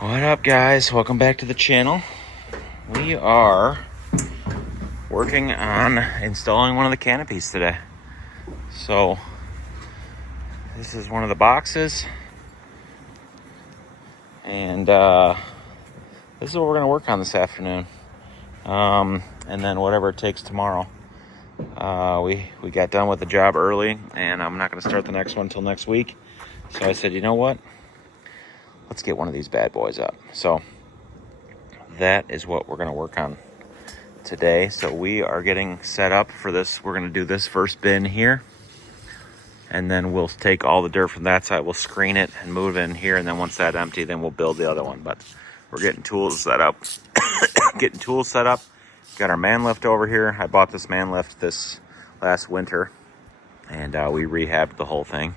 What up, guys? Welcome back to the channel. We are working on installing one of the canopies today. So this is one of the boxes, and this is what we're going to work on this afternoon, and then whatever it takes tomorrow. We got done with the job early, and I'm not going to start the next one until next week. So I said, you know what? Let's get one of these bad boys up. So that is what we're going to work on today. So we are getting set up for this. We're going to do this first bin here, and then we'll take all the dirt from that side, we'll screen it and move it in here, and then once that's empty, then we'll build the other one. But we're getting tools set up. Got our man lift over here. I bought this man lift this last winter, and we rehabbed the whole thing.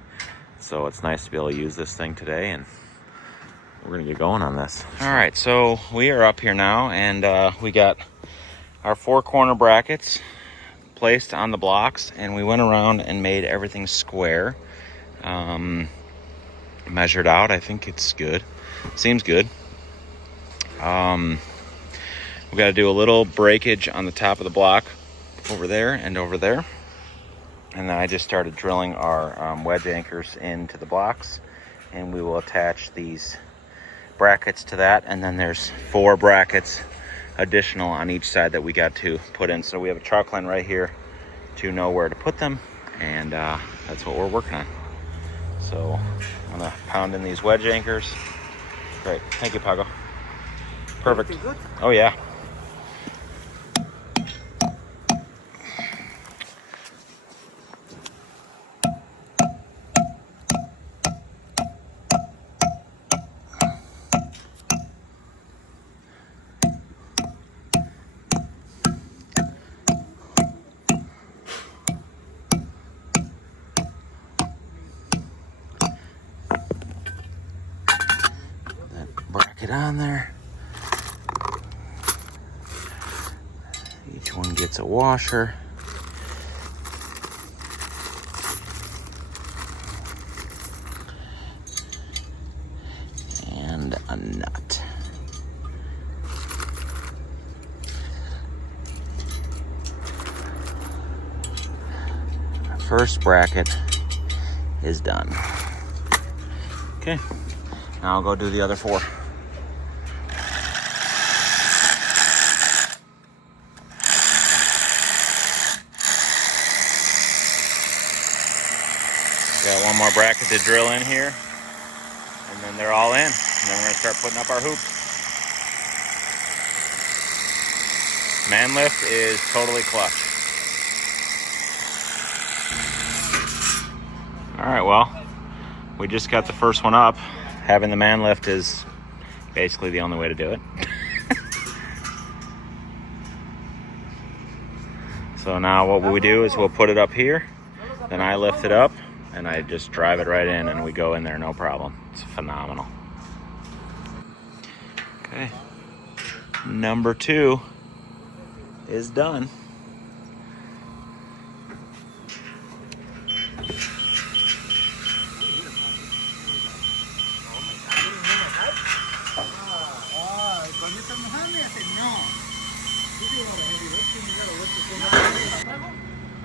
So it's nice to be able to use this thing today, and we're gonna get going on this. All right, so we are up here now, and we got our 4 corner brackets placed on the blocks, and we went around and made everything square. Measured out, I think it's good. Seems good. We got to do a little breakage on the top of the block over there and over there. And then I just started drilling our wedge anchors into the blocks, and we will attach these brackets to that, and then there's 4 brackets additional on each side that we got to put in. So we have a chalk line right here to know where to put them, and that's what we're working on. So I'm gonna pound in these wedge anchors. Great, thank you, Pago. Perfect. Oh yeah. Bracket on there. Each one gets a washer. And a nut. Our first bracket is done. Okay, now I'll go do the other 4. Got one more bracket to drill in here, and then they're all in. And then we're gonna start putting up our hoops. Man lift is totally clutch. All right, well, we just got the first one up. Having the man lift is basically the only way to do it. So now what we do is we'll put it up here, then I lift it up, and I just drive it right in, and we go in there no problem. It's phenomenal. Okay, number 2 is done.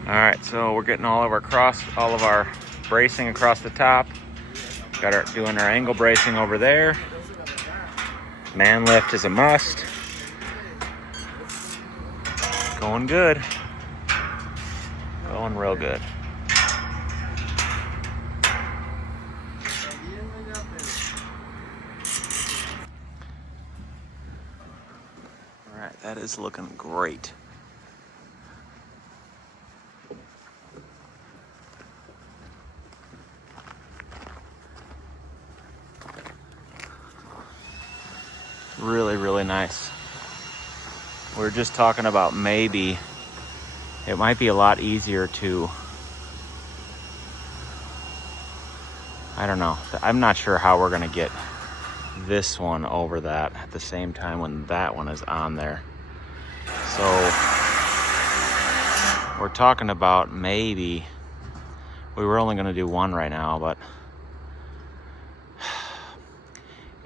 All right, so we're getting all of our bracing across the top. Doing our angle bracing over there. Man lift is a must. Going good. Going real good. All right, that is looking great. Really, really nice. We were just talking about maybe it might be a lot easier to, I don't know. I'm not sure how we're gonna get this one over that at the same time when that one is on there. So we're talking about maybe, we were only gonna do one right now, but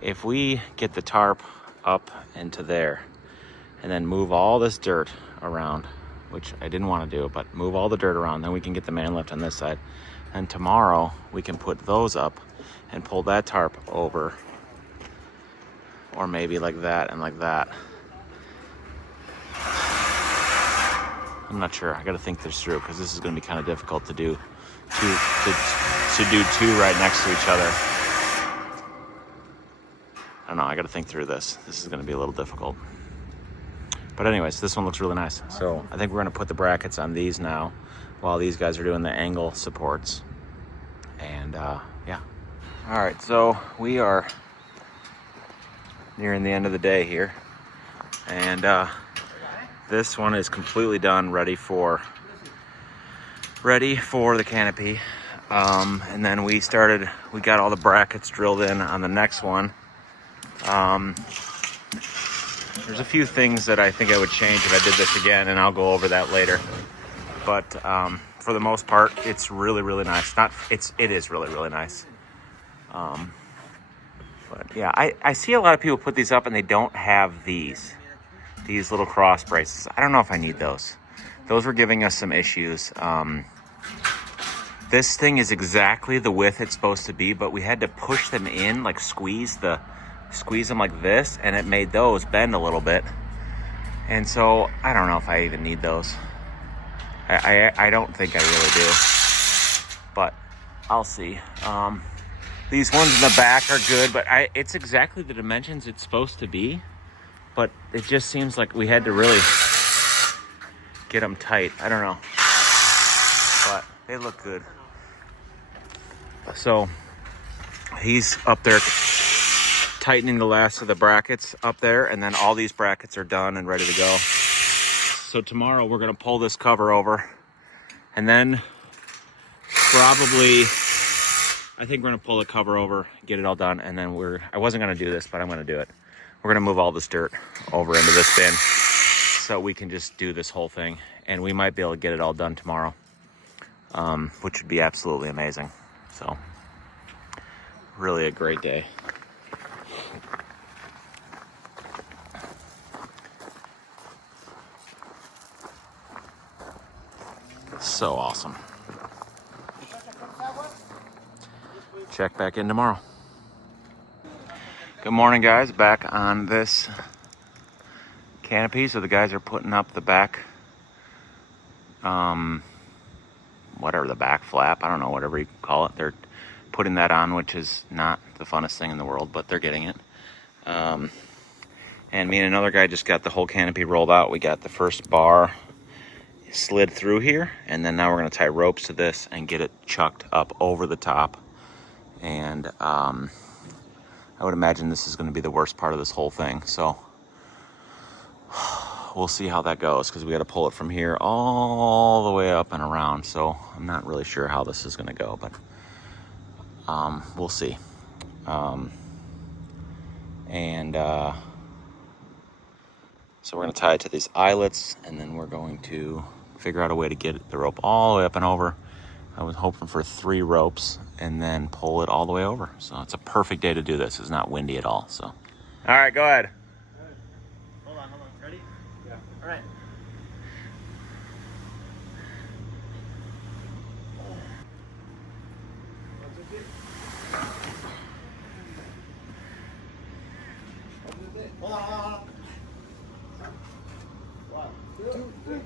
if we get the tarp up into there and then move all this dirt around, which I didn't want to do, but move all the dirt around, then we can get the man lift on this side. And tomorrow we can put those up and pull that tarp over, or maybe like that and like that. I'm not sure. I got to think this through, because this is going to be kind of difficult to do to do two right next to each other. I don't know. I got to think through this. This is going to be a little difficult. But anyways, this one looks really nice. So I think we're going to put the brackets on these now while these guys are doing the angle supports. And yeah. All right, so we are nearing the end of the day here. And this one is completely done, ready for the canopy. And then we got all the brackets drilled in on the next one. There's a few things that I think I would change if I did this again, and I'll go over that later. But for the most part, it's really, really nice. It is really, really nice. But yeah, I see a lot of people put these up and they don't have these little cross braces. I don't know if I need those. Those were giving us some issues. This thing is exactly the width it's supposed to be, but we had to push them in, like squeeze them like this, and it made those bend a little bit. And so I don't know if I even need those. I don't think I really do, but I'll see. These ones in the back are good, but it's exactly the dimensions it's supposed to be, but it just seems like we had to really get them tight. I don't know, but they look good. So he's up there tightening the last of the brackets up there, and then all these brackets are done and ready to go. So tomorrow we're going to pull this cover over, and then probably, I think we're going to pull the cover over, get it all done, and then I wasn't going to do this, but I'm going to do it. We're going to move all this dirt over into this bin so we can just do this whole thing, and we might be able to get it all done tomorrow, which would be absolutely amazing. So really a great day. So awesome. Check back in tomorrow. Good morning, guys. Back on this canopy. So the guys are putting up the back, whatever, the back flap. I don't know, whatever you call it. They're putting that on, which is not the funnest thing in the world, but they're getting it. And me and another guy just got the whole canopy rolled out. We got the first bar slid through here, and then now we're going to tie ropes to this and get it chucked up over the top. And I would imagine this is going to be the worst part of this whole thing, so we'll see how that goes, because we got to pull it from here all the way up and around. So I'm not really sure how this is going to go, but we'll see. So we're going to tie it to these eyelets, and then we're going to figure out a way to get the rope all the way up and over. I was hoping for 3 ropes and then pull it all the way over. So it's a perfect day to do this. It's not windy at all. So, all right, go ahead. Hold on. Ready? Yeah. All right. Hold on. 1, 2, 3.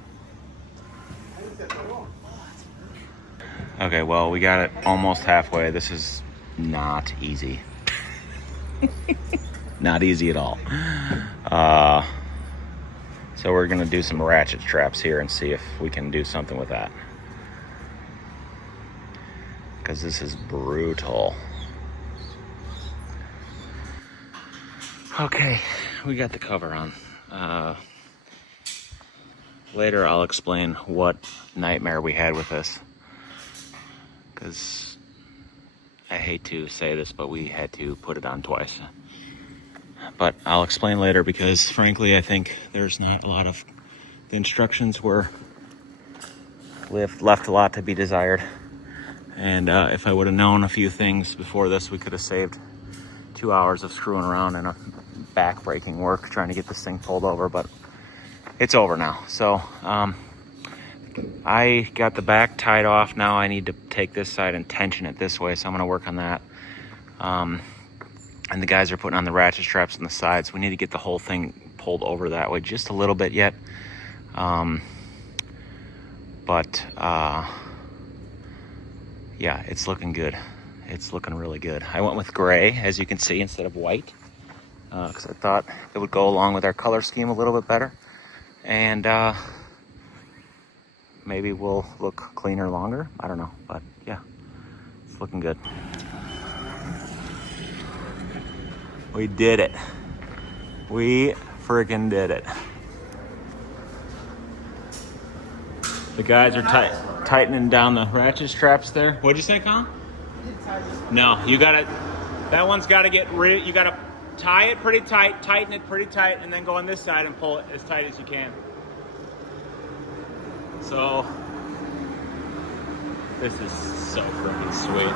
Okay, well, we got it almost halfway. This is not easy. Not easy at all. So we're gonna do some ratchet traps here and see if we can do something with that, because this is brutal. Okay, we got the cover on. Later I'll explain what nightmare we had with this, because I hate to say this, but we had to put it on twice. But I'll explain later, because frankly I think there's not a lot of, the instructions were left a lot to be desired. And if I would have known a few things before this, we could have saved 2 hours of screwing around and a back-breaking work trying to get this thing pulled over, but it's over now. So I got the back tied off. Now I need to take this side and tension it this way, so I'm going to work on that. And the guys are putting on the ratchet straps on the sides. We need to get the whole thing pulled over that way just a little bit yet. Yeah, it's looking good. It's looking really good. I went with gray, as you can see, instead of white, because I thought it would go along with our color scheme a little bit better. And maybe we'll look cleaner longer. I don't know, but yeah, it's looking good. We did it. We freaking did it. The guys are tightening down the ratchet straps there. What'd you say, Colin? No, you gotta, that one's gotta get rid, you gotta tie it pretty tight, tighten it pretty tight, and then go on this side and pull it as tight as you can. So, this is so freaking sweet.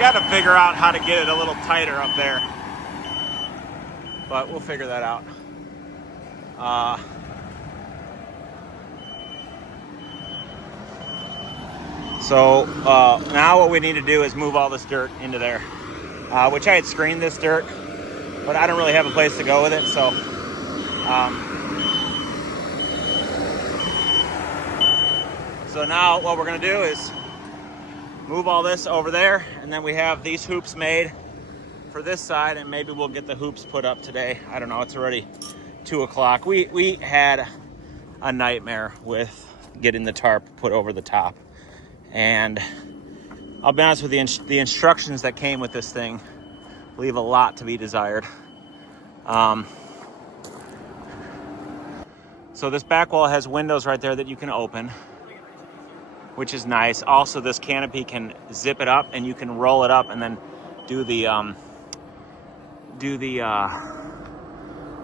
Got to figure out how to get it a little tighter up there, but we'll figure that out. So now what we need to do is move all this dirt into there, which I had screened this dirt, but I don't really have a place to go with it. So now what we're gonna do is move all this over there, and then we have these hoops made for this side, and maybe we'll get the hoops put up today. I don't know, it's already 2 o'clock. We had a nightmare with getting the tarp put over the top, and I'll be honest with you, the instructions that came with this thing leave a lot to be desired. So this back wall has windows right there that you can open, which is nice. Also, this canopy can zip it up, and you can roll it up and then do the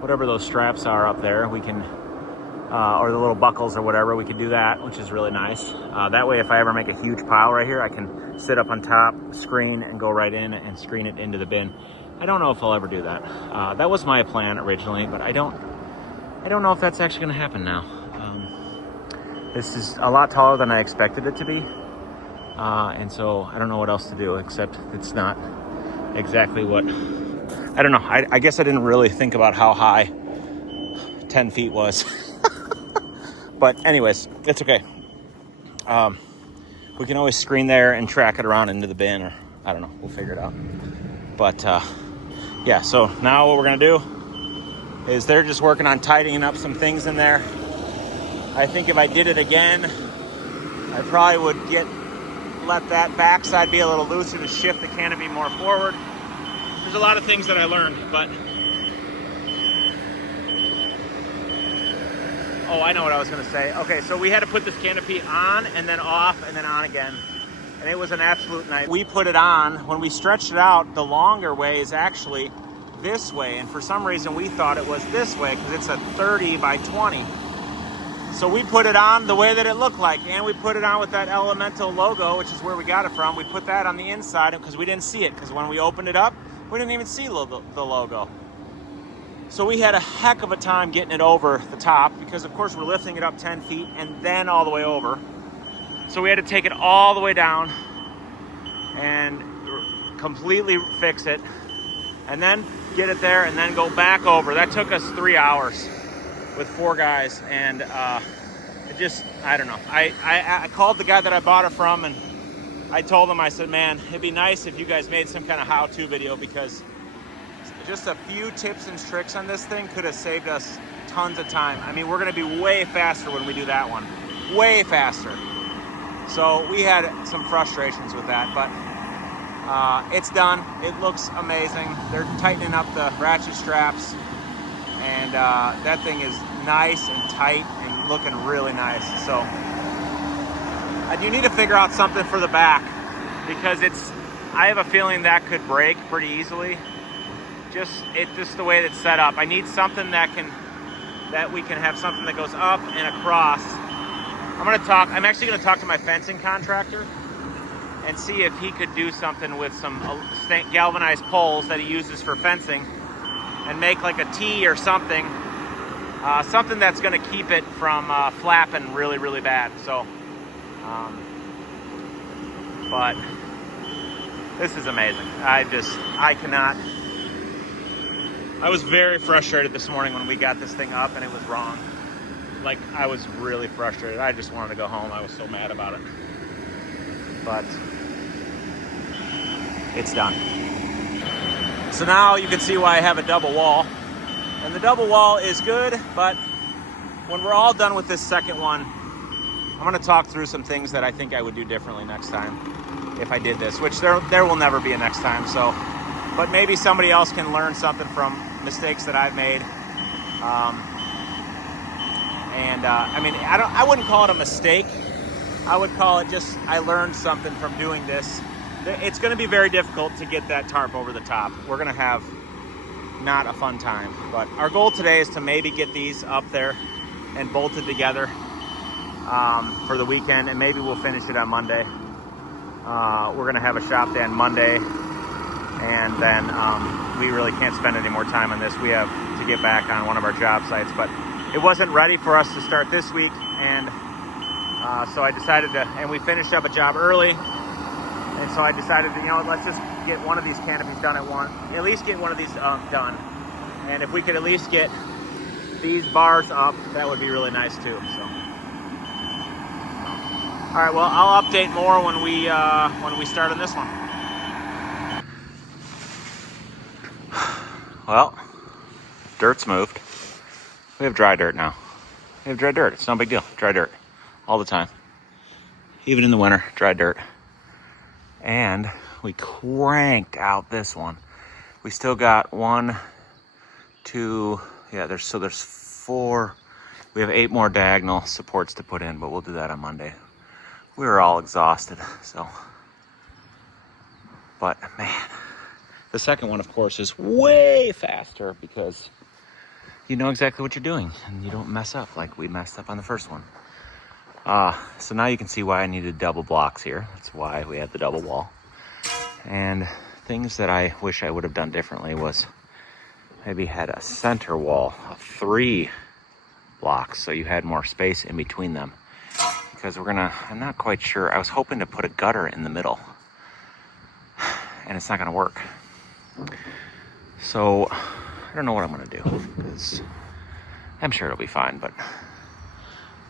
whatever those straps are up there. We can, or the little buckles or whatever, we can do that, which is really nice. That way, if I ever make a huge pile right here, I can sit up on top, screen, and go right in and screen it into the bin. I don't know if I'll ever do that. That was my plan originally, but I don't know if that's actually gonna happen now. This is a lot taller than I expected it to be, and so I don't know what else to do, except it's not exactly what, I don't know, I guess I didn't really think about how high 10 feet was. But anyways, it's okay. We can always screen there and track it around into the bin, or I don't know, we'll figure it out. But yeah, so now what we're gonna do is they're just working on tidying up some things in there. I think if I did it again, I probably would let that backside be a little looser to shift the canopy more forward. There's a lot of things that I learned, but oh, I know what I was gonna say. Okay, so we had to put this canopy on and then off and then on again, and it was an absolute night. We put it on, when we stretched it out, the longer way is actually this way, and for some reason we thought it was this way because it's a 30 by 20. So we put it on the way that it looked like, and we put it on with that Elemental logo, which is where we got it from. We put that on the inside because we didn't see it, because when we opened it up, we didn't even see the logo. So we had a heck of a time getting it over the top, because of course we're lifting it up 10 feet and then all the way over. So we had to take it all the way down and completely fix it, and then get it there and then go back over. That took us 3 hours with 4 guys, and it just, I don't know. I called the guy that I bought it from, and I told him, I said, man, it'd be nice if you guys made some kind of how-to video, because just a few tips and tricks on this thing could have saved us tons of time. I mean, we're gonna be way faster when we do that one, way faster. So we had some frustrations with that, but it's done. It looks amazing. They're tightening up the ratchet straps, and that thing is nice and tight and looking really nice. So you need to figure out something for the back, because I have a feeling that could break pretty easily. Just the way it's set up. I need something that we can have something that goes up and across. I'm actually gonna talk to my fencing contractor and see if he could do something with some galvanized poles that he uses for fencing and make like a T or something. Something that's gonna keep it from flapping really, really bad. So, but this is amazing. I cannot. I was very frustrated this morning when we got this thing up and it was wrong. Like, I was really frustrated. I just wanted to go home. I was so mad about it. But it's done. So now you can see why I have a double wall. And the double wall is good, but when we're all done with this second one, I'm gonna talk through some things that I think I would do differently next time if I did this, which there will never be a next time. So, but maybe somebody else can learn something from mistakes that I've made. I mean, I wouldn't call it a mistake. I would call it just, I learned something from doing this. It's gonna be very difficult to get that tarp over the top. We're gonna have not a fun time, but our goal today is to maybe get these up there and bolted together for the weekend, and maybe we'll finish it on Monday. We're gonna have a shop day on Monday, and then we really can't spend any more time on this. We have to get back on one of our job sites, but it wasn't ready for us to start this week, and so I decided to, and we finished up a job early, and so I decided to, let's just get one of these canopies done at least get one of these done. And if we could at least get these bars up, that would be really nice too. So, all right, well, I'll update more when we start on this one. Well, dirt's moved. We have dry dirt now. We have dry dirt. It's no big deal. Dry dirt all the time. Even in the winter, dry dirt. And we cranked out this one. We still got 1, 2, yeah, there's 4. We have 8 more diagonal supports to put in, but we'll do that on Monday. We were all exhausted, so. But man, the second one, of course, is way faster because you know exactly what you're doing and you don't mess up like we messed up on the first one. So now you can see why I needed double blocks here. That's why we had the double wall. And things that I wish I would have done differently was maybe had a center wall of 3 blocks so you had more space in between them. Because I'm not quite sure. I was hoping to put a gutter in the middle, and it's not gonna work. So I don't know what I'm gonna do, because I'm sure it'll be fine, but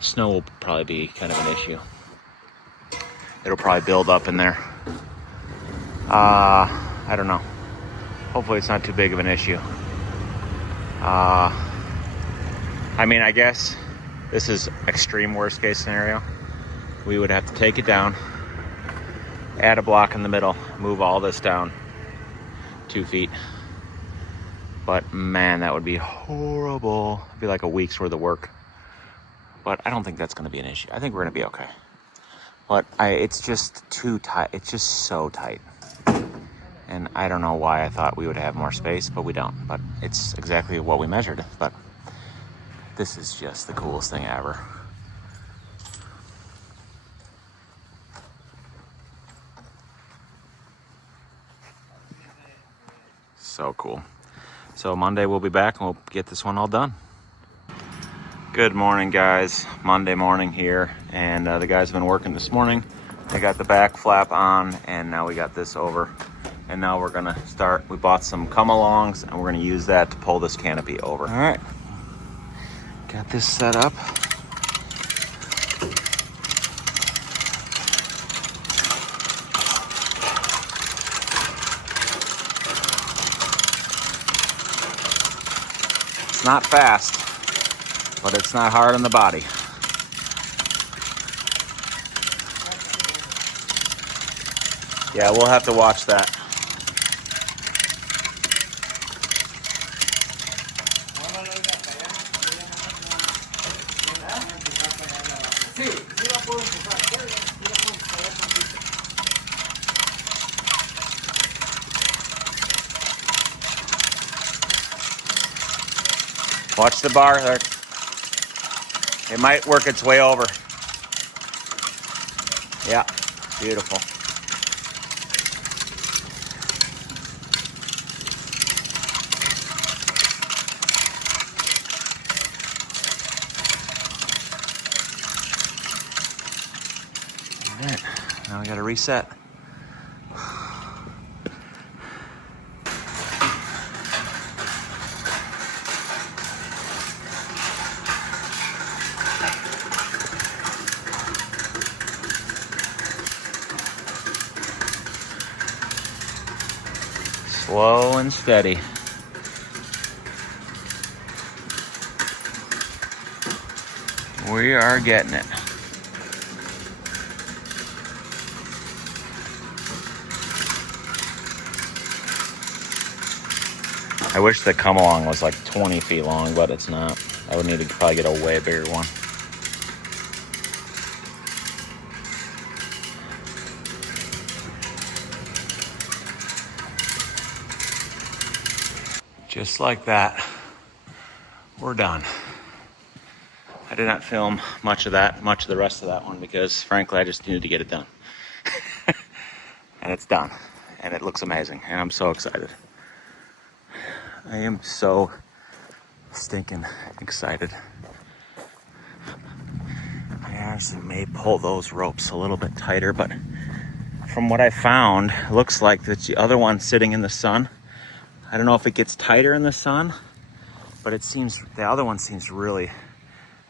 snow will probably be kind of an issue. It'll probably build up in there. I don't know. Hopefully it's not too big of an issue. I mean, I guess this is extreme worst case scenario. We would have to take it down, add a block in the middle, move all this down 2 feet. But man, that would be horrible. It'd be like a week's worth of work. But I don't think that's gonna be an issue. I think we're gonna be okay. But it's just too tight. It's just so tight. And I don't know why I thought we would have more space, but we don't. But it's exactly what we measured. But this is just the coolest thing ever. So cool. So Monday we'll be back and we'll get this one all done. Good morning, guys. Monday morning here, and the guys have been working this morning. They got the back flap on, and now we got this over. And now we're gonna start. We bought some come-alongs, and we're gonna use that to pull this canopy over. All right, got this set up. It's not fast, but it's not hard on the body. Yeah, we'll have to watch that. Watch the bar there. It might work its way over. Yeah, beautiful. All right, now we gotta reset. Slow and steady. We are getting it. I wish the come along was like 20 feet long, but it's not. I would need to probably get a way bigger one. Just like that, we're done. I did not film much of the rest of that one because frankly, I just needed to get it done. And it's done. And it looks amazing. And I'm so excited. I am so stinking excited. I actually may pull those ropes a little bit tighter, but from what I found, it looks like the other one sitting in the sun. I don't know if it gets tighter in the sun, but it seems the other one seems really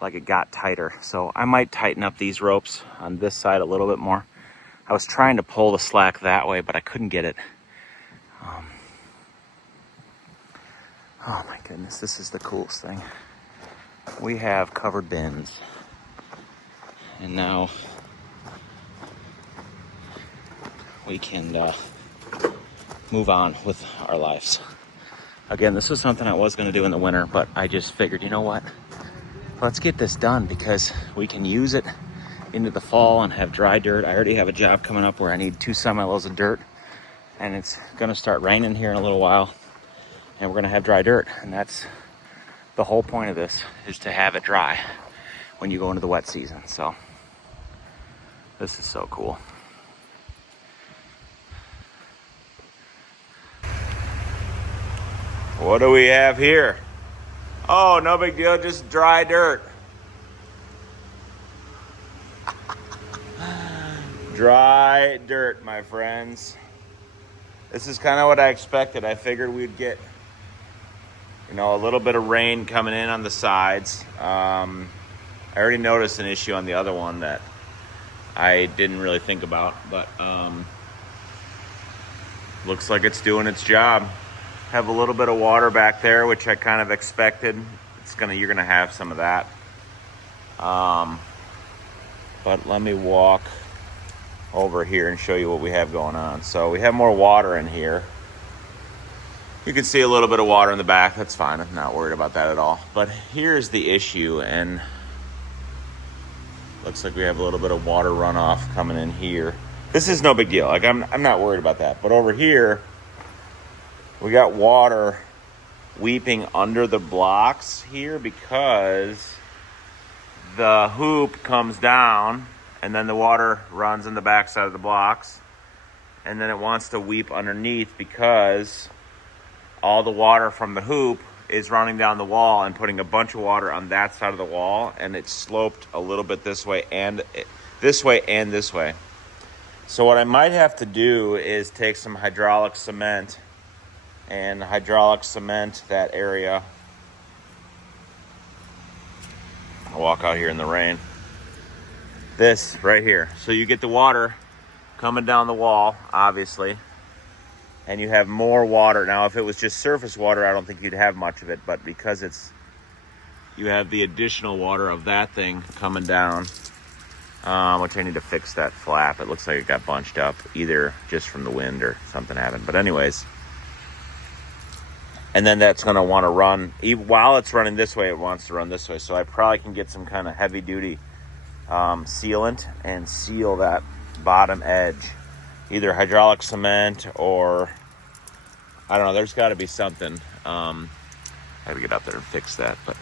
like it got tighter. So I might tighten up these ropes on this side a little bit more. I was trying to pull the slack that way, but I couldn't get it. Oh my goodness, this is the coolest thing. We have covered bins. And now we can move on with our lives. Again, this was something I was going to do in the winter, but I just figured, you know what? Let's get this done because we can use it into the fall and have dry dirt. I already have a job coming up where I need 2 semi-loads of dirt, and it's going to start raining here in a little while, and we're going to have dry dirt. And that's the whole point of this, is to have it dry when you go into the wet season. So this is so cool. What do we have here? Oh, no big deal, just dry dirt. Dry dirt, my friends. This is kind of what I expected. I figured we'd get, a little bit of rain coming in on the sides. I already noticed an issue on the other one that I didn't really think about, but looks like it's doing its job. Have a little bit of water back there, which I kind of expected. You're gonna have some of that. But let me walk over here and show you what we have going on. So we have more water in here. You can see a little bit of water in the back. That's fine. I'm not worried about that at all. But here's the issue, and looks like we have a little bit of water runoff coming in here. This is no big deal. Like I'm not worried about that. But over here, we got water weeping under the blocks here because the hoop comes down and then the water runs in the backside of the blocks, and then it wants to weep underneath because all the water from the hoop is running down the wall and putting a bunch of water on that side of the wall, and it's sloped a little bit this way and this way and this way. So what I might have to do is take some hydraulic cement and hydraulic cement that area. I'll walk out here in the rain. This right here. So you get the water coming down the wall, obviously, and you have more water. Now, if it was just surface water, I don't think you'd have much of it, but because you have the additional water of that thing coming down, which I need to fix that flap. It looks like it got bunched up, either just from the wind or something happened. But anyways, and then that's going to want to run, while it's running this way, it wants to run this way. So I probably can get some kind of heavy duty sealant and seal that bottom edge, either hydraulic cement or I don't know, there's got to be something. I have to get up there and fix that. But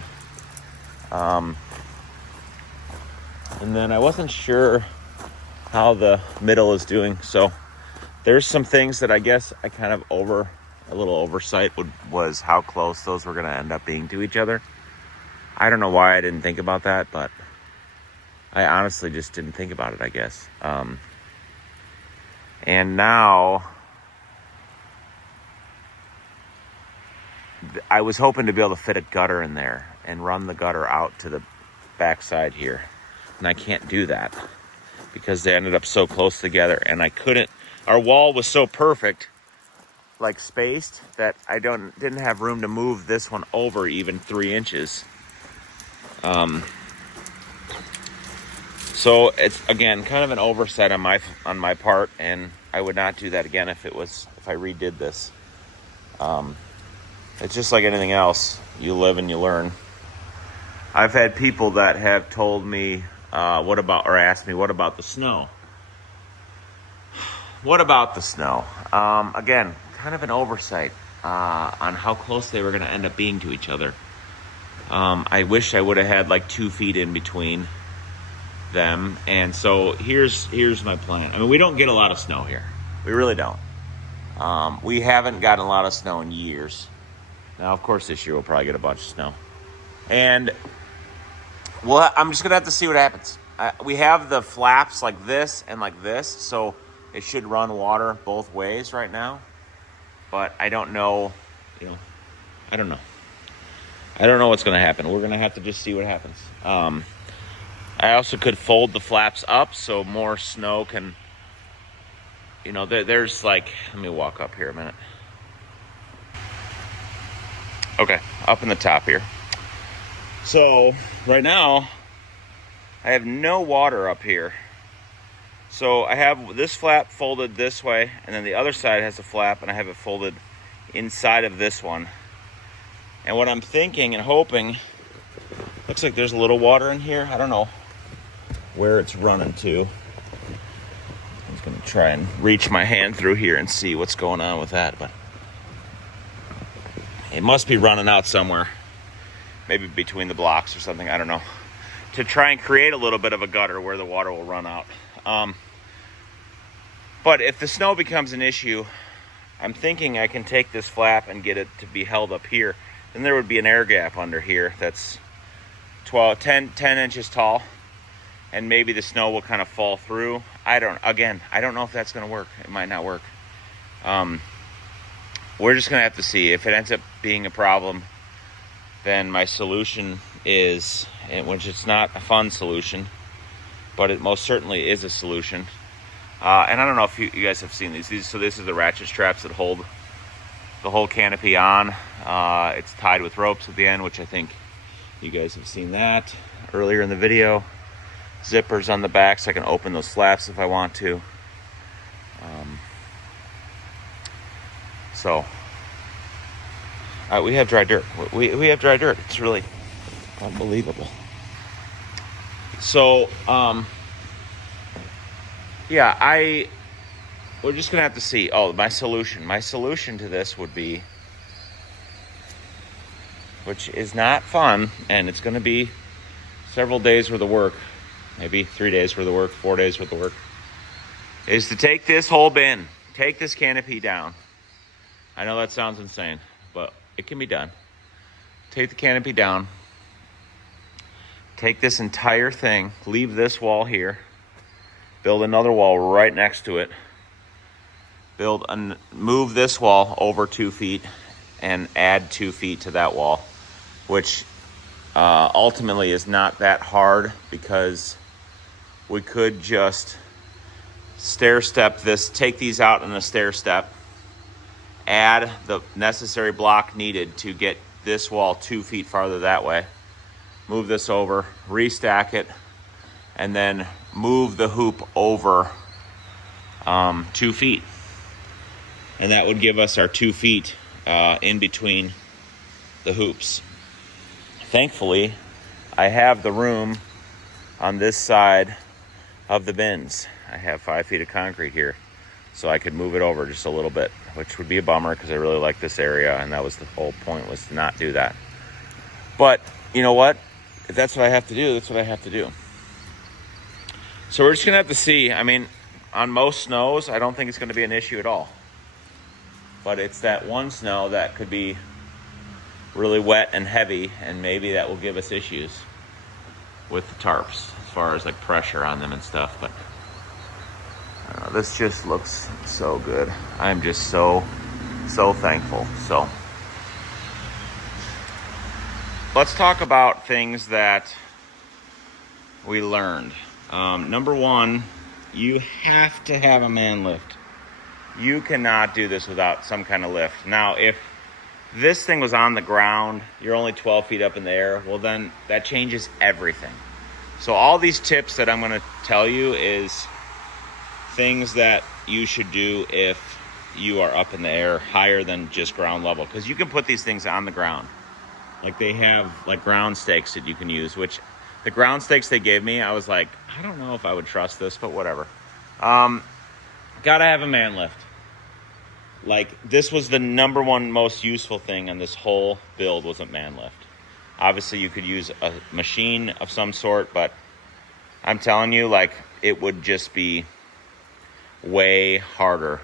and then I wasn't sure how the middle is doing, so there's some things that I guess I kind of a little oversight was how close those were going to end up being to each other. I don't know why I didn't think about that, but I honestly just didn't think about it, I guess. And now I was hoping to be able to fit a gutter in there and run the gutter out to the backside here. And I can't do that because they ended up so close together, and I couldn't. Our wall was so perfect, like spaced, that I didn't have room to move this one over even 3 inches. So it's, again, kind of an oversight on my part, and I would not do that again if I redid this. It's just like anything else. You live and you learn. I've had people that have told me, asked me, what about the snow? What about the snow? Again, kind of an oversight on how close they were going to end up being to each other. I wish I would have had like 2 feet in between them. And so here's my plan. I mean, we don't get a lot of snow here. We really don't. We haven't gotten a lot of snow in years. Now, of course, this year we'll probably get a bunch of snow. And I'm just going to have to see what happens. We have the flaps like this and like this, so it should run water both ways right now. But I don't know, I don't know. I don't know what's going to happen. We're going to have to just see what happens. I also could fold the flaps up so more snow can, there's like, let me walk up here a minute. Okay, up in the top here. So right now, I have no water up here. So I have this flap folded this way, and then the other side has a flap, and I have it folded inside of this one. And what I'm thinking and hoping, looks like there's a little water in here. I don't know where it's running to. I'm just gonna try and reach my hand through here and see what's going on with that, but it must be running out somewhere. Maybe between the blocks or something, I don't know. To try and create a little bit of a gutter where the water will run out. But if the snow becomes an issue, I'm thinking I can take this flap and get it to be held up here. Then there would be an air gap under here that's 10 inches tall, and maybe the snow will kind of fall through. I don't know if that's going to work. It might not work. We're just going to have to see. If it ends up being a problem, then my solution is, which it's not a fun solution, but it most certainly is a solution. And I don't know if you guys have seen these. So this is the ratchet straps that hold the whole canopy on. It's tied with ropes at the end, which I think you guys have seen that earlier in the video. Zippers on the back so I can open those flaps if I want to. We have dry dirt. We have dry dirt. It's really unbelievable. So, we're just gonna have to see. Oh, my solution to this would be, which is not fun, and it's gonna be several days worth of work, maybe 3 days worth of work, 4 days worth of work, is to take this whole bin, take this canopy down. I know that sounds insane, but it can be done. Take the canopy down, take this entire thing, leave this wall here, build another wall right next to it, move this wall over 2 feet, and add 2 feet to that wall, which ultimately is not that hard, because we could just stair step this, take these out in a stair step, add the necessary block needed to get this wall 2 feet farther that way, move this over, restack it, and then move the hoop over 2 feet. And that would give us our 2 feet in between the hoops. Thankfully, I have the room on this side of the bins. I have 5 feet of concrete here, so I could move it over just a little bit, which would be a bummer because I really like this area, and that was the whole point, was to not do that. But you know what? If that's what I have to do, that's what I have to do. So we're just gonna have to see. I mean, on most snows, I don't think it's gonna be an issue at all. But it's that one snow that could be really wet and heavy, and maybe that will give us issues with the tarps as far as like pressure on them and stuff. But this just looks so good. I'm just so thankful. So let's talk about things that we learned. Number one, you have to have a man lift. You cannot do this without some kind of lift. Now, if this thing was on the ground, you're only 12 feet up in the air, well then that changes everything. So all these tips that I'm gonna tell you is things that you should do if you are up in the air higher than just ground level. Because you can put these things on the ground. Like they have like ground stakes that you can use, which the ground stakes they gave me, I was like, I don't know if I would trust this, but whatever. Gotta have a man lift. Like this was the number one most useful thing on this whole build was a man lift. Obviously you could use a machine of some sort, but I'm telling you, like it would just be way harder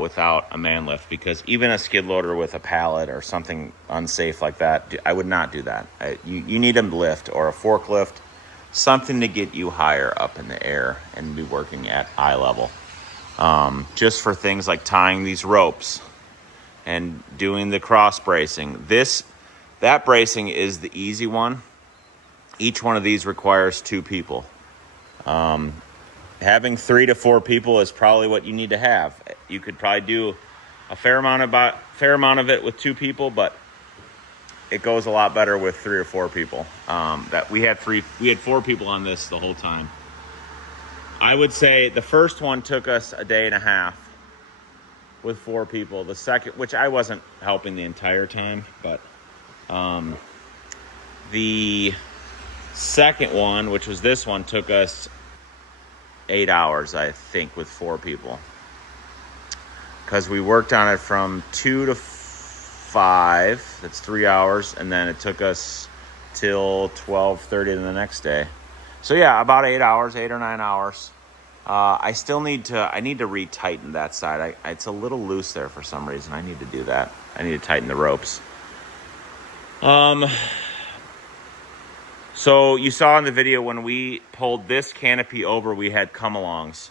without a man lift, because even a skid loader with a pallet or something unsafe like that, I would not do that. You need a lift or a forklift, something to get you higher up in the air and be working at eye level. Just for things like tying these ropes and doing the cross bracing. That bracing is the easy one. Each one of these requires 2 people. Having 3 to 4 people is probably what you need to have. You could probably do a fair amount of it with 2 people, but it goes a lot better with 3 or 4 people. That we had 4 people on this the whole time. I would say the first one took us a day and a half with 4 people. The second, which I wasn't helping the entire time, but the second one, which was this one, took us 8 hours, I think, with 4 people. Because we worked on it from 2 to 5, that's 3 hours, and then it took us till 12:30 the next day. So yeah, about 8 hours, 8 or 9 hours. I need to retighten that side. It's a little loose there for some reason. I need to do that. I need to tighten the ropes. So you saw in the video when we pulled this canopy over, we had come-alongs.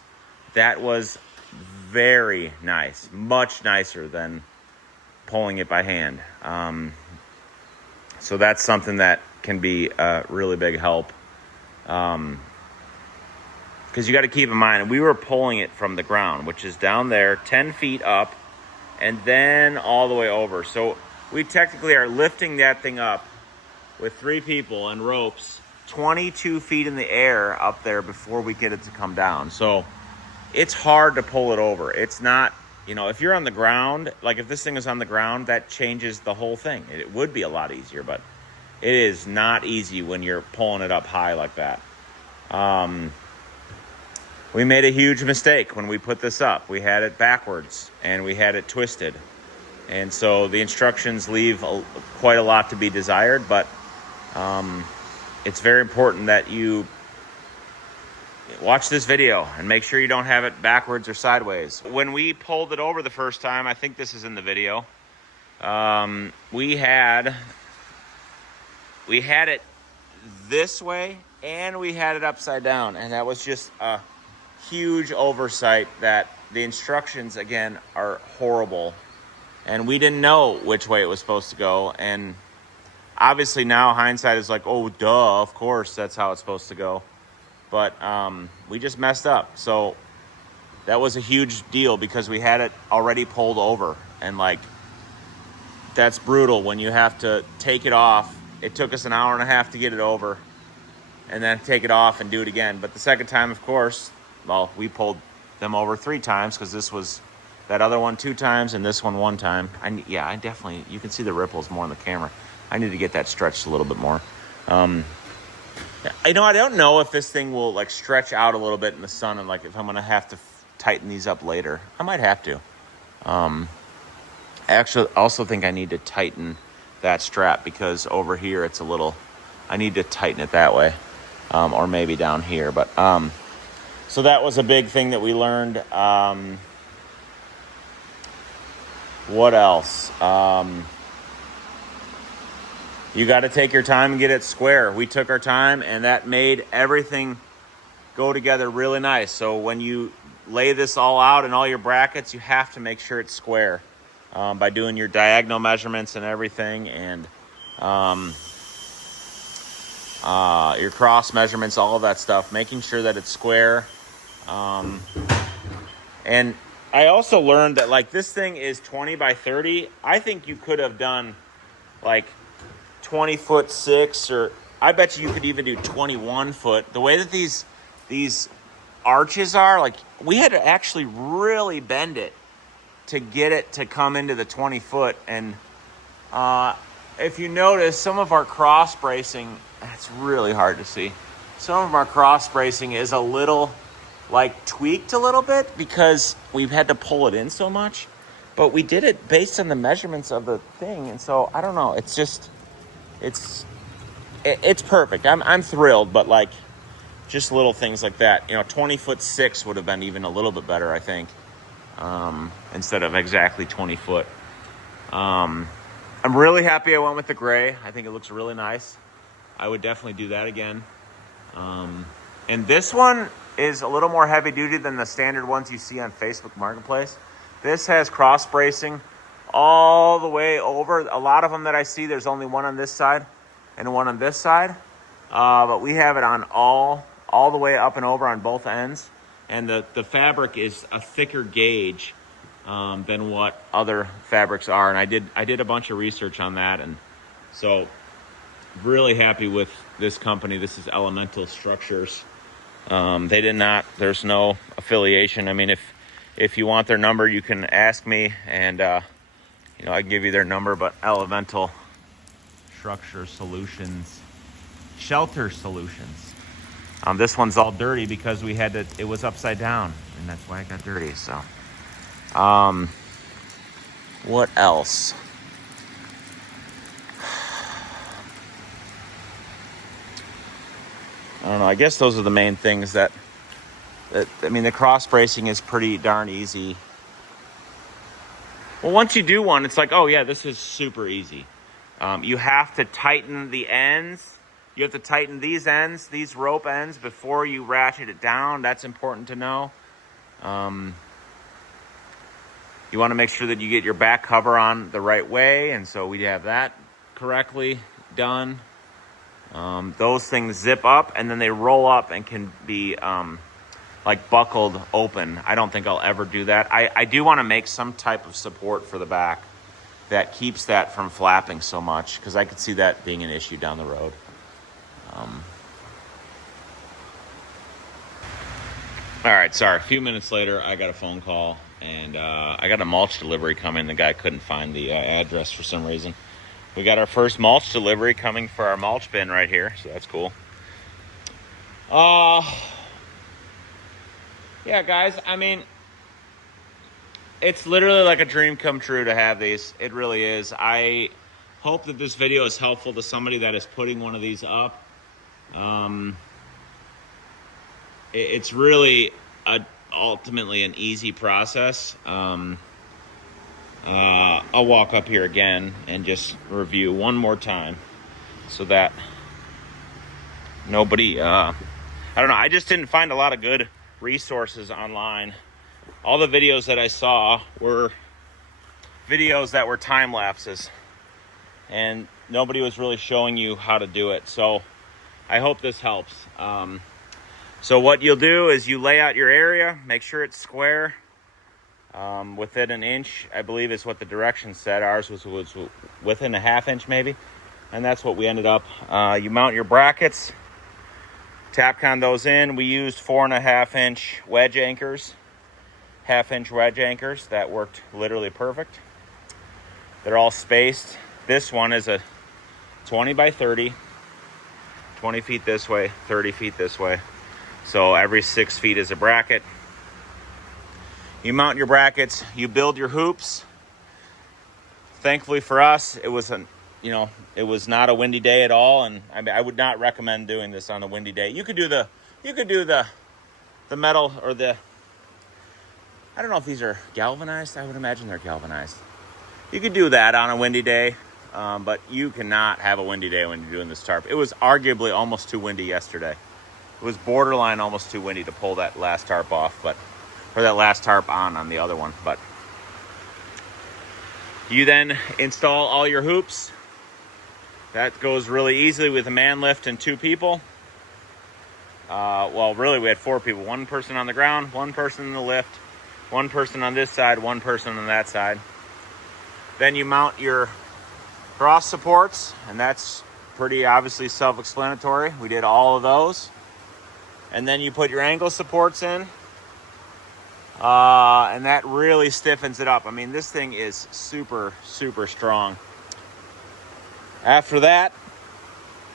That was very nice, much nicer than pulling it by hand. So that's something that can be a really big help. Because you got to keep in mind, we were pulling it from the ground, which is down there, 10 feet up, and then all the way over. So we technically are lifting that thing up with 3 people and ropes, 22 feet in the air up there before we get it to come down. So it's hard to pull it over. It's not, if you're on the ground, like if this thing is on the ground, that changes the whole thing. It would be a lot easier, but it is not easy when you're pulling it up high like that. We made a huge mistake when we put this up. We had it backwards and we had it twisted. And so the instructions leave quite a lot to be desired, but it's very important that you watch this video and make sure you don't have it backwards or sideways. When we pulled it over the first time, I think this is in the video, we had it this way and we had it upside down, and that was just a huge oversight. That the instructions, again, are horrible, and we didn't know which way it was supposed to go. And obviously now hindsight is like, oh duh, of course that's how it's supposed to go. But we just messed up. So that was a huge deal because we had it already pulled over, and like that's brutal when you have to take it off. It took us an hour and a half to get it over and then take it off and do it again. But the second time, of course, well, we pulled them over 3 times because this was that other one 2 times and this one 1 time. I definitely, you can see the ripples more on the camera. I need to get that stretched a little bit more. I don't know if this thing will like stretch out a little bit in the sun, and like if I'm gonna have to tighten these up later. I might have to. I actually also think I need to tighten that strap, because over here it's a little, I need to tighten it that way, or maybe down here. But so that was a big thing that we learned. What else? You got to take your time and get it square. We took our time, and that made everything go together really nice. So when you lay this all out in all your brackets, you have to make sure it's square by doing your diagonal measurements and everything, and your cross measurements, all of that stuff, making sure that it's square. And I also learned that, like, this thing is 20 by 30. I think you could have done like 20 foot 6, or I bet you could even do 21 foot. The way that these arches are, like, we had to actually really bend it to get it to come into the 20 foot. And if you notice, some of our cross bracing, it's really hard to see. Some of our cross bracing is a little, like, tweaked a little bit because we've had to pull it in so much. But we did it based on the measurements of the thing, and so I don't know. It's just, it's perfect. I'm thrilled, but, like, just little things like that. 20 foot 6 would have been even a little bit better, I think, instead of exactly 20 foot. I'm really happy I went with the gray. I think it looks really nice. I would definitely do that again. And this one is a little more heavy duty than the standard ones you see on Facebook Marketplace. This has cross bracing all the way over. A lot of them that I see, there's only one on this side and one on this side. But we have it on all the way up and over on both ends. And the fabric is a thicker gauge than what other fabrics are. And I did a bunch of research on that. And so really happy with this company. This is Elemental Structures. There's no affiliation. I mean, if you want their number, you can ask me, and I can give you their number. But Elemental Structure Solutions, Shelter Solutions. This one's all dirty because it was upside down, and that's why it got dirty. So, what else? I don't know. I guess those are the main things that the cross bracing is pretty darn easy. Well, once you do one, it's like, oh yeah, this is super easy. You have to tighten the ends. You have to tighten these ends, these rope ends, before you ratchet it down. That's important to know. You want to make sure that you get your back cover on the right way, and so we have that correctly done. Those things zip up and then they roll up and can be like buckled open. I don't think I'll ever do that. I do want to make some type of support for the back that keeps that from flapping so much, because I could see that being an issue down the road. All right, sorry. A few minutes later, I got a phone call, and I got a mulch delivery coming. The guy couldn't find the address for some reason. We got our first mulch delivery coming for our mulch bin right here, so that's cool. Yeah, guys, I mean, it's literally like a dream come true to have these. It really is. I hope that this video is helpful to somebody that is putting one of these up. It's really ultimately an easy process. I'll walk up here again and just review one more time so that nobody, I don't know, I just didn't find a lot of good resources online. All the videos that I saw were videos that were time lapses, and nobody was really showing you how to do it. So I hope this helps. So what you'll do is you lay out your area, make sure it's square. Within an inch, I believe, is what the directions said. Ours was within a half inch maybe, and that's what we ended up. You mount your brackets, Tapcon those in. We used 4.5 inch wedge anchors, half-inch wedge anchors. That worked literally perfect. They're all spaced. This one is a 20 by 30, 20 feet this way, 30 feet this way. So every 6 feet is a bracket. You mount your brackets, you build your hoops. Thankfully for us, it was it was not a windy day at all, and I would not recommend doing this on a windy day. You could do the metal or I don't know if these are galvanized. I would imagine they're galvanized. You could do that on a windy day, but you cannot have a windy day when you're doing this tarp. It was arguably almost too windy yesterday. It was borderline almost too windy to pull that last tarp off, or that last tarp on the other one. But you then install all your hoops. That goes really easily with a man lift and 2 people. Well, really, we had 4 people. 1 person on the ground, 1 person in the lift, 1 person on this side, 1 person on that side. Then you mount your cross supports, and that's pretty obviously self-explanatory. We did all of those. And then you put your angle supports in, and that really stiffens it up. I mean, this thing is super, super strong. After that,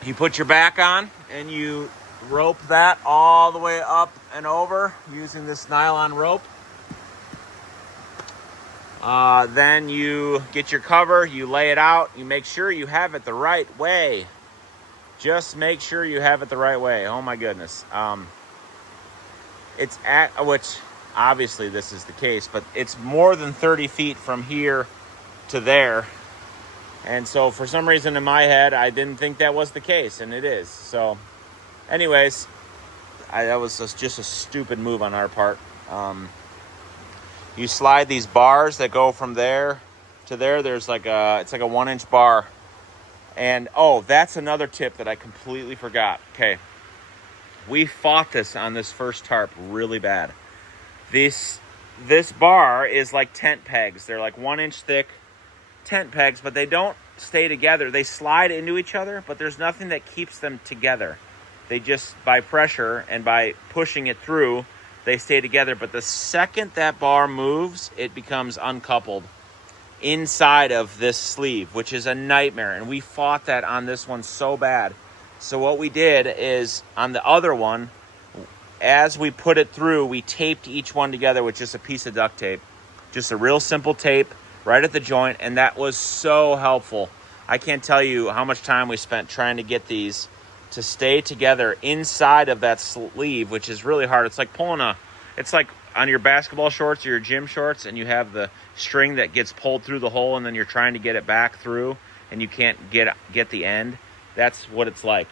you put your back on, and you rope that all the way up and over using this nylon rope. Then you get your cover, you lay it out, you make sure you have it the right way. Just make sure you have it the right way. Oh my goodness. Which obviously this is the case, but it's more than 30 feet from here to there. And so for some reason in my head, I didn't think that was the case, and it is. So anyways, that was just a stupid move on our part. You slide these bars that go from there to there. It's like a 1-inch bar. And that's another tip that I completely forgot. Okay, we fought this on this first tarp really bad. This bar is like tent pegs. They're like 1-inch thick tent pegs, but they don't stay together. They slide into each other, but there's nothing that keeps them together. They just, by pressure and by pushing it through, they stay together. But the second that bar moves, it becomes uncoupled inside of this sleeve, which is a nightmare. And we fought that on this one so bad. So what we did is, on the other one, as we put it through, we taped each one together with just a piece of duct tape. Just a real simple tape right at the joint, and that was so helpful. I can't tell you how much time we spent trying to get these to stay together inside of that sleeve, which is really hard. It's like it's like on your basketball shorts or your gym shorts, and you have the string that gets pulled through the hole, and then you're trying to get it back through, and you can't get the end. That's what it's like.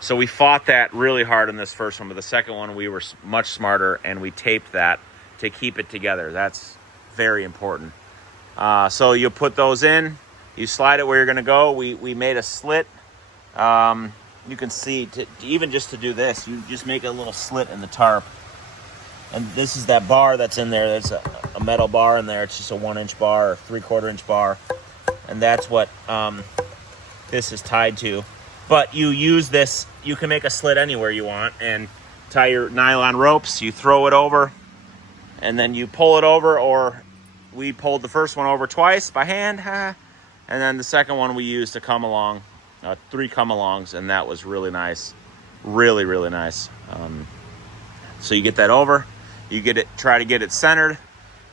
So we fought that really hard in this first one, but the second one we were much smarter, and we taped that to keep it together. That's very important. So you put those in, you slide it where you're going to go. We made a slit. You can see, even just to do this, you just make a little slit in the tarp. And this is that bar that's in there. There's a metal bar in there. It's just a 1-inch bar or 3/4-inch bar. And that's what this is tied to. But you use this, you can make a slit anywhere you want and tie your nylon ropes. You throw it over, and then you pull it over, or we pulled the first one over twice by hand. And then the second one we used to come along. 3 come-alongs, and that was really nice. Really, really nice. So you get that over. You try to get it centered.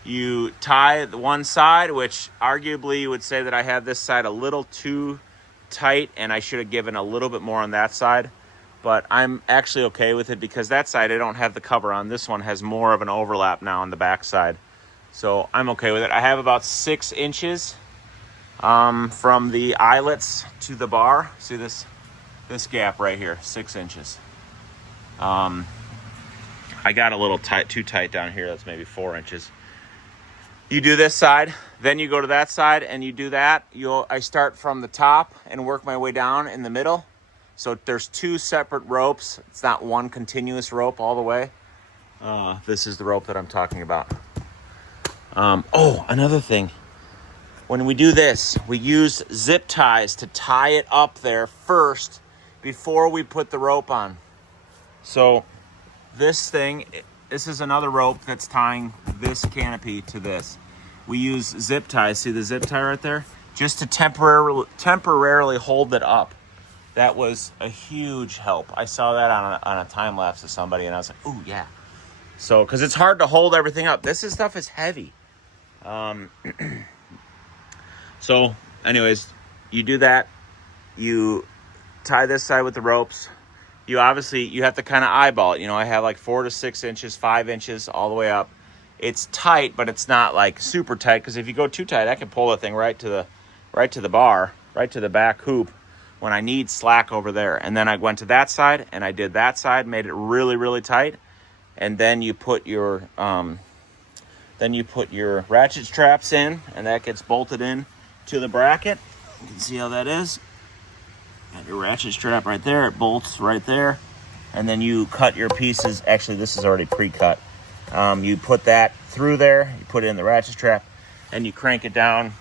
You tie the one side, which arguably you would say that I have this side a little too tight, and I should have given a little bit more on that side. But I'm actually okay with it because that side I don't have the cover on. This one has more of an overlap now on the back side. So I'm okay with it. I have about 6 inches from the eyelets to the bar. See this gap right here, 6 inches. I got a little too tight down here. That's maybe 4 inches. You do this side, then you go to that side and you do that. I start from the top and work my way down in the middle. So there's 2 separate ropes. It's not one continuous rope all the way. This is the rope that I'm talking about. Another thing. When we do this, we use zip ties to tie it up there first before we put the rope on. So this is another rope that's tying this canopy to this. We use zip ties. See the zip tie right there? Just to temporarily hold it up. That was a huge help. I saw that on a time lapse of somebody, and I was like, "Ooh, yeah." So, because it's hard to hold everything up. This stuff is heavy. So anyways, you do that. You tie this side with the ropes. You have to kind of eyeball it. You know, I have like 4 to 6 inches, 5 inches, all the way up. It's tight, but it's not like super tight, because if you go too tight, I can pull the thing right to the bar, right to the back hoop when I need slack over there. And then I went to that side and I did that side, made it really, really tight. And then you put your ratchet straps in, and that gets bolted in to the bracket. You can see how that is. Got your ratchet strap right there. It bolts right there. And then you cut your pieces. Actually, this is already pre-cut. You put that through there. You put it in the ratchet strap, and you crank it down.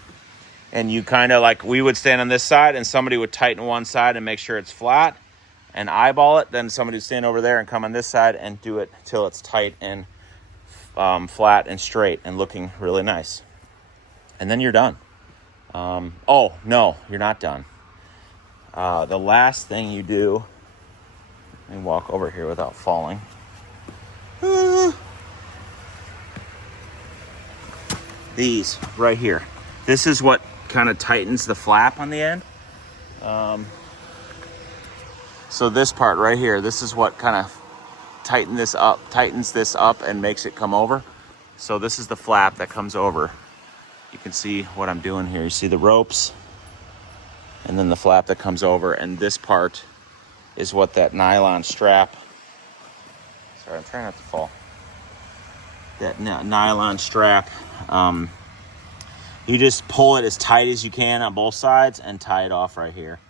And you kind of like, we would stand on this side, and somebody would tighten one side and make sure it's flat and eyeball it. Then somebody would stand over there and come on this side and do it till it's tight and flat and straight and looking really nice. And then you're done. Oh, no, you're not done. The last thing you do, let me walk over here without falling. These right here. This is what kind of tightens the flap on the end. So this part right here, this is what kind of tightens this up and makes it come over. So this is the flap that comes over. You can see what I'm doing here. You see the ropes, and then the flap that comes over, and this part is what that nylon strap, sorry, I'm trying not to fall. That nylon strap, you just pull it as tight as you can on both sides and tie it off right here.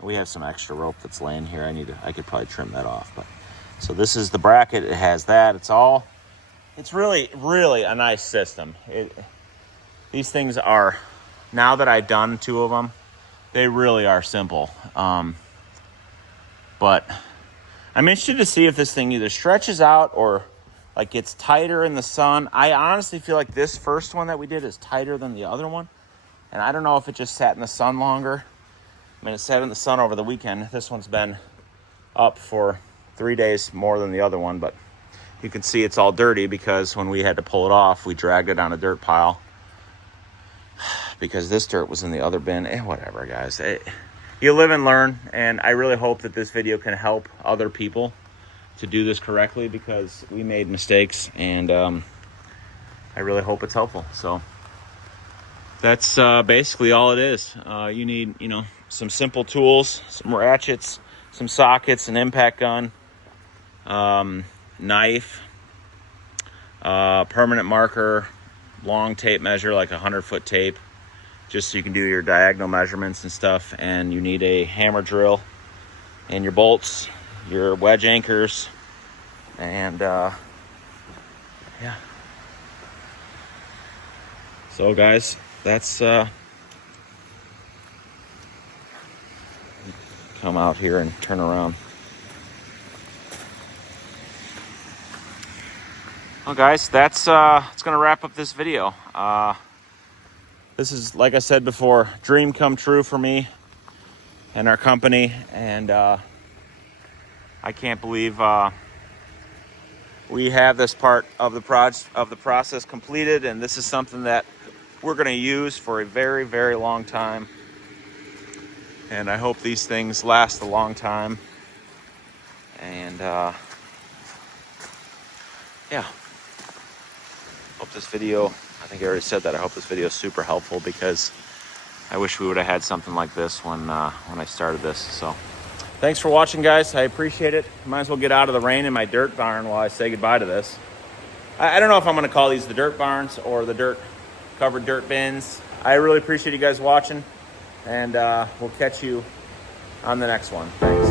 We have some extra rope that's laying here. I could probably trim that off, but so this is the bracket. It has that. It's really, really a nice system. These things are, now that I've done 2 of them, they really are simple. But I'm interested to see if this thing either stretches out or like gets tighter in the sun. I honestly feel like this first one that we did is tighter than the other one. And I don't know if it just sat in the sun longer. I mean, it sat in the sun over the weekend. This one's been up for 3 days more than the other one, but you can see it's all dirty because when we had to pull it off, we dragged it on a dirt pile because this dirt was in the other bin. Whatever, guys. You live and learn, and I really hope that this video can help other people to do this correctly, because we made mistakes, and I really hope it's helpful. So that's basically all it is. You need, some simple tools, some ratchets, some sockets, an impact gun, knife, permanent marker, long tape measure, like 100-foot tape, just so you can do your diagonal measurements and stuff. And you need a hammer drill and your bolts, your wedge anchors, and yeah. So guys, that's come out here and turn around. Well guys, that's it's gonna wrap up this video. This is, like I said before, dream come true for me and our company, and I can't believe we have this part of the process completed, and this is something that we're going to use for a very, very long time. And I hope these things last a long time. And yeah, hope this video, I think I already said that, I hope this video is super helpful, because I wish we would have had something like this when I started this. So thanks for watching, guys. I appreciate it. Might as well get out of the rain in my dirt barn while I say goodbye to this. I don't know if I'm going to call these the dirt barns or the covered dirt bins. I really appreciate you guys watching, and we'll catch you on the next one. Thanks.